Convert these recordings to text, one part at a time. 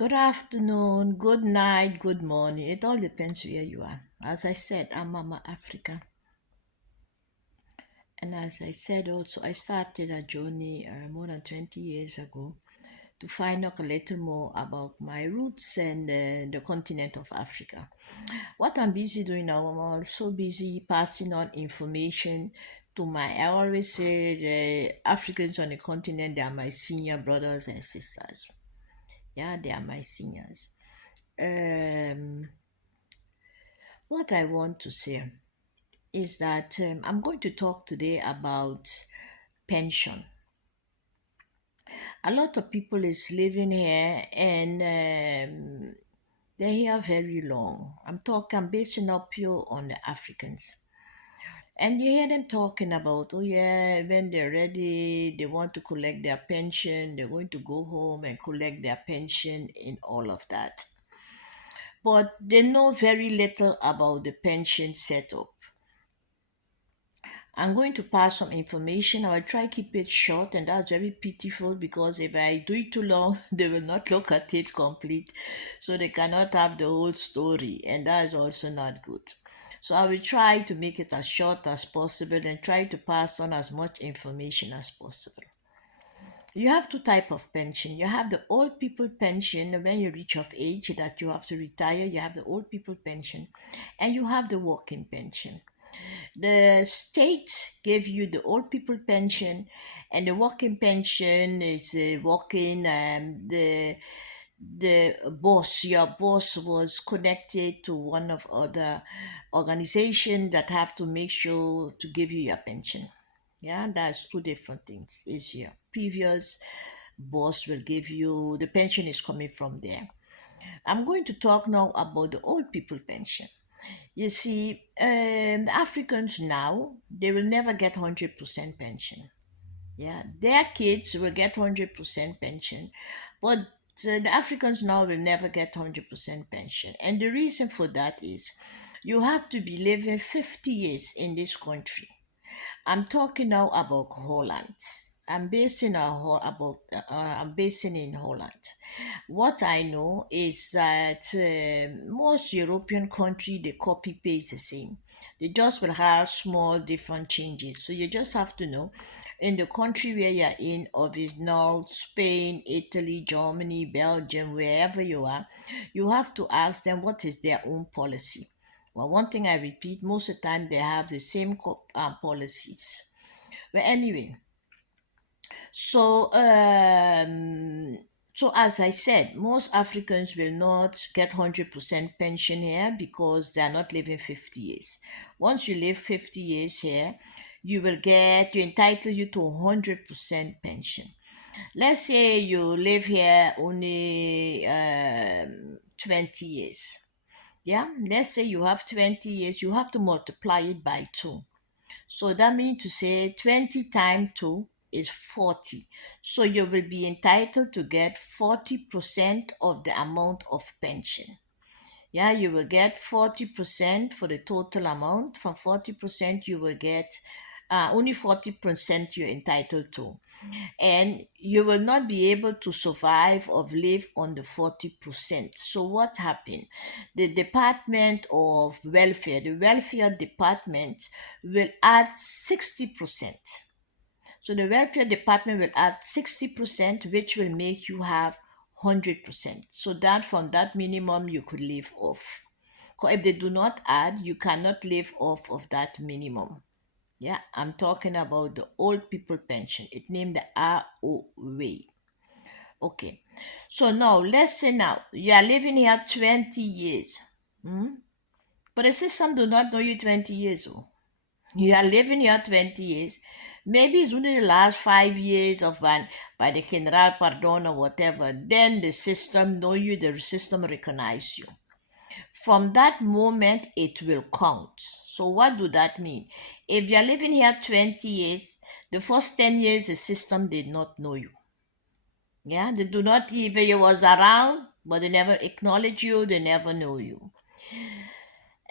Good afternoon, good night, good morning. It all depends where you are. As I said, I'm Mama Africa. And as I said also, I started a journey more than 20 years ago to find out a little more about my roots and the continent of Africa. What I'm busy doing now, I'm also busy passing on information to I always say the Africans on the continent, they are my senior brothers and sisters. Yeah, they are my seniors. Um, What I want to say is that I'm going to talk today about pension. A lot of people is living here and they're here very long. I'm basing up here on the Africans. And you hear them talking about, oh yeah, when they're ready, they want to collect their pension, they're going to go home and collect their pension and all of that. But they know very little about the pension setup. I'm going to pass some information. I will try keep it short, and that's very pitiful because if I do it too long, they will not look at it complete, so they cannot have the whole story, and that is also not good. So I will try to make it as short as possible and try to pass on as much information as possible. You have two type of pension. You have the old people pension when you reach of age that you have to retire. You have the old people pension, and you have the working pension. The state gave you the old people pension, and the working pension is working. The boss, your boss, was connected to one of other organization that have to make sure to give you your pension. Yeah, that's two different things. Is your previous boss will give you the pension is coming from there. I'm going to talk now about the old people pension. You see, the Africans now, they will never get 100% pension. Yeah, their kids will get 100% pension, but the Africans now will never get 100% pension. And the reason for that is you have to be living 50 years in this country. I'm talking now about Holland. I'm basing in Holland. What I know is that most European country they copy paste the same. They just will have small different changes. So you just have to know in the country where you're in, of is now Spain, Italy, Germany, Belgium, wherever you are, you have to ask them what is their own policy. Well, one thing I repeat, most of the time they have the same policies. But anyway, so, so as I said, most Africans will not get 100% pension here because they are not living 50 years. Once you live 50 years here, you entitle you to 100% pension. Let's say you live here only 20 years. Yeah, let's say you have 20 years, you have to multiply it by 2. So that means to say 20 times 2 is 40. So you will be entitled to get 40% of the amount of pension. Yeah, you will get 40% for the total amount. From 40%, you will get only 40% you're entitled to. And you will not be able to survive or live on the 40%. So what happened? The Department of Welfare, the welfare department will add 60%. So the welfare department will add 60%, which will make you have 100%. So that from that minimum you could live off. So if they do not add, you cannot live off of that minimum. Yeah, I'm talking about the old people pension. It named the ROW. Okay. So now let's say now you are living here 20 years. Hmm? But the system do not know you 20 years old. You are living here 20 years. Maybe it's only the last 5 years of one by the general pardon or whatever. Then the system know you, the system recognize you. From that moment, it will count. So, what do that mean? If you're living here 20 years, the first 10 years, the system did not know you. Yeah, they do not even you was around, but they never acknowledge you, they never know you.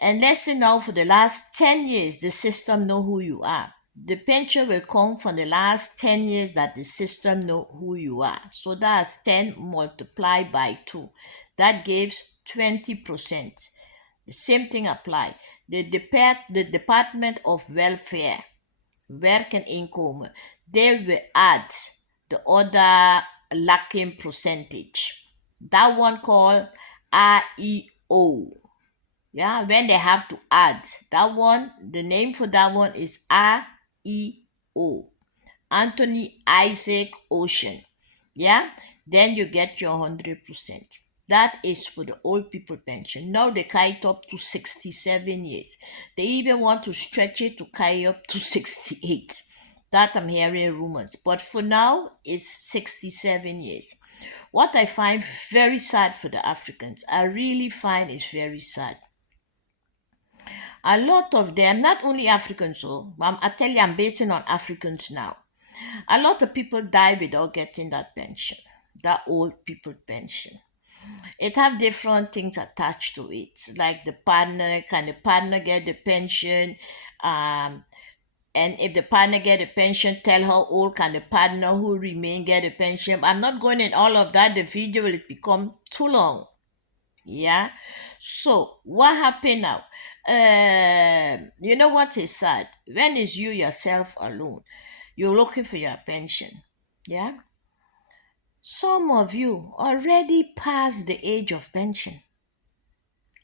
And let's say now for the last 10 years, the system know who you are. The pension will come from the last 10 years that the system know who you are. So that's 10 multiplied by 2. That gives 20%. The same thing apply. The Department of Welfare, Werk and Income, they will add the other lacking percentage. That one called REO. Yeah, when they have to add that one, the name for that one is REO. Anthony Isaac Ocean. Yeah, then you get your 100%. That is for the old people pension. Now they carry it up to 67 years. They even want to stretch it to carry up to 68. That I'm hearing rumors. But for now, it's 67 years. What I find very sad for the Africans, I really find is very sad. A lot of them, not only Africans, so I tell you, I'm basing on Africans now. A lot of people die without getting that pension, that old people pension. It have different things attached to it, like the partner, can the partner get the pension? Um, and if the partner get a pension, tell how old can the partner who remain get a pension. I'm not going in all of that. The video will become too long. Yeah. So what happened now? You know what is sad? When is you yourself alone? You're looking for your pension. Yeah. Some of you already past the age of pension.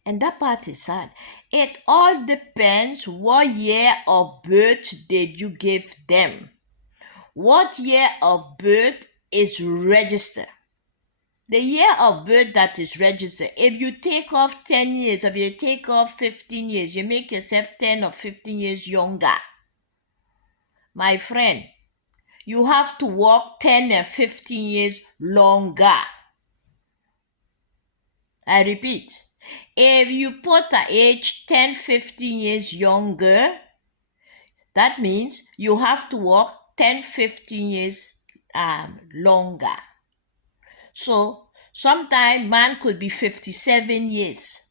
And that part is sad. It all depends what year of birth did you give them. What year of birth is registered? The year of birth that is registered. If you take off 10 years, if you take off 15 years, you make yourself 10 or 15 years younger. My friend, you have to work 10 and 15 years longer. I repeat, if you put the age 10, 15 years younger, that means you have to work 10, 15 years longer. So sometime man could be 57 years.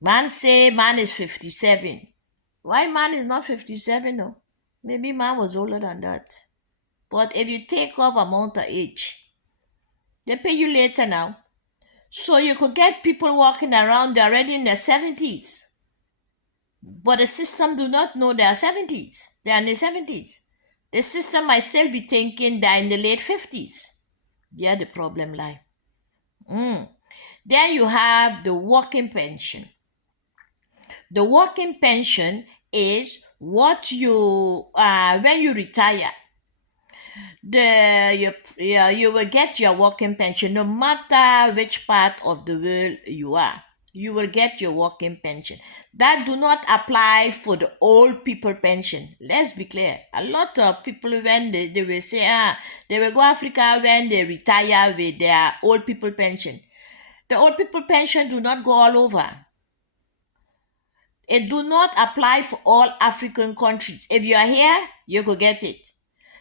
Man say man is 57. Why man is not 57? No. Maybe man was older than that. But if you take off amount of age, they pay you later now. So you could get people walking around, they're already in their 70s. But the system do not know they are 70s. They are in the 70s. The system might still be thinking they're in the late 50s. There the problem lie. Then you have the working pension. The working pension is what you when you retire, you will get your working pension no matter which part of the world you are. You will get your working pension. That do not apply for the old people pension. Let's be clear. A lot of people when they will say they will go Africa when they retire with their old people pension. The old people pension do not go all over. It do not apply for all African countries. If you are here, you could get it.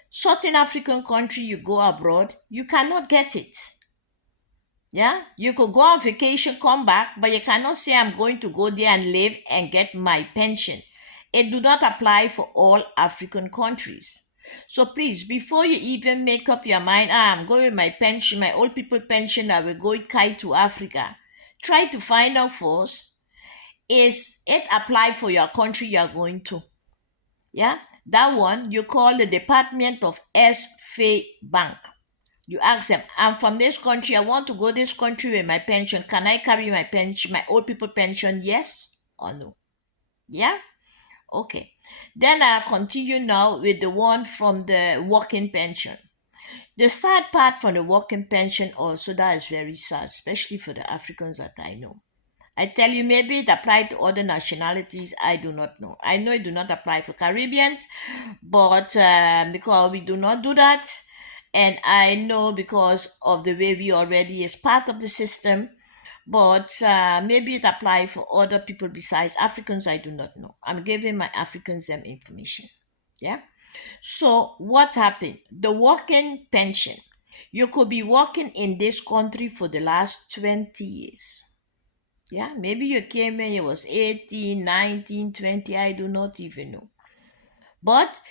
Certain African country you go abroad, you cannot get it. Yeah, you could go on vacation, come back, but you cannot say I'm going to go there and live and get my pension. It do not apply for all African countries. So please, before you even make up your mind, I'm going with my pension, my old people pension, I will go kite to Africa. Try to find out first, is it applied for your country you're going to? Yeah, that one you call the Department of S. Bank. You ask them, I'm from this country, I want to go this country with my pension. Can I carry my pension, my old people pension? Yes or no? Yeah? Okay. Then I'll continue now with the one from the working pension. The sad part from the working pension also, that is very sad, especially for the Africans that I know. I tell you, maybe it applied to other nationalities. I do not know. I know it do not apply for Caribbeans, but because we do not do that, and I know because of the way we already is part of the system, but maybe it apply for other people besides Africans. I do not know. I'm giving my Africans them information. Yeah. So what happened? The working pension. You could be working in this country for the last 20 years. Yeah, maybe you came when you was 18, 19, 20. I do not even know. But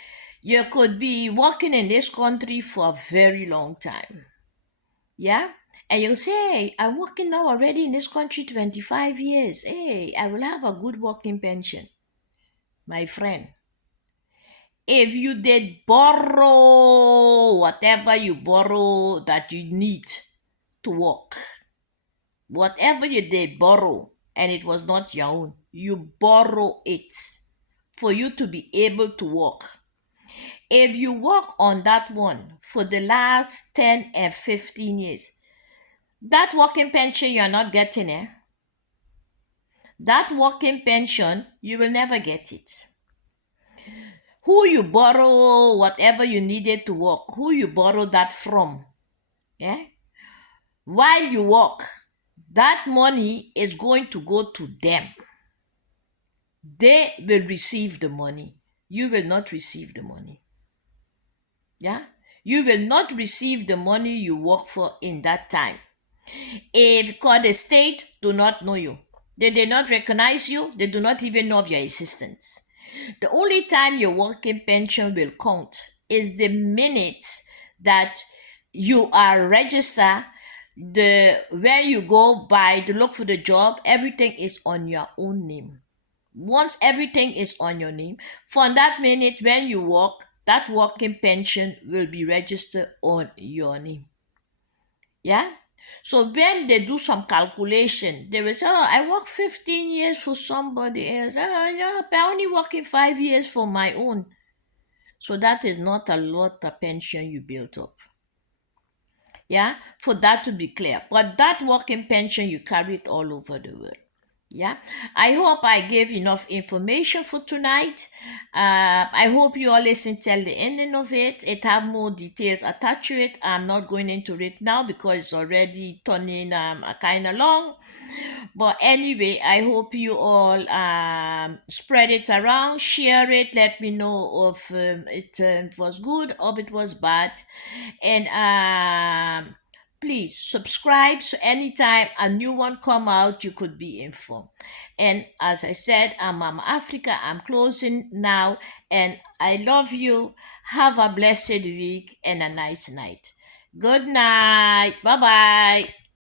you could be working in this country for a very long time. Yeah. And you say, hey, I'm working now already in this country 25 years. Hey, I will have a good working pension. My friend, if you did borrow whatever you borrow that you need to work, whatever you did borrow and it was not your own, you borrow it for you to be able to work. If you work on that one for the last 10 and 15 years, that working pension you're not getting, that working pension, you will never get it. Who you borrow, whatever you needed to work, who you borrow that from, yeah? While you work, that money is going to go to them. They will receive the money. You will not receive the money. Yeah? You will not receive the money you work for in that time. Because the state do not know you. They do not recognize you. They do not even know of your existence. The only time your working pension will count is the minute that you are registered. The where you go by to look for the job, everything is on your own name. Once everything is on your name, from that minute when you work, that working pension will be registered on your name. Yeah. So when they do some calculation, they will say, oh, I work 15 years for somebody else. Oh, yeah, but I only working 5 years for my own. So that is not a lot of pension you built up. Yeah, for that to be clear. But that working pension, you carry it all over the world. Yeah, I hope I gave enough information for tonight. I hope you all listen till the ending of it. It have more details attached to it. I'm not going into it now because it's already turning a kind of long. But anyway, I hope you all spread it around, share it, let me know if it was good or if it was bad. And please subscribe so anytime a new one come out, you could be informed. And as I said, I'm Mama Africa. I'm closing now. And I love you. Have a blessed week and a nice night. Good night. Bye bye.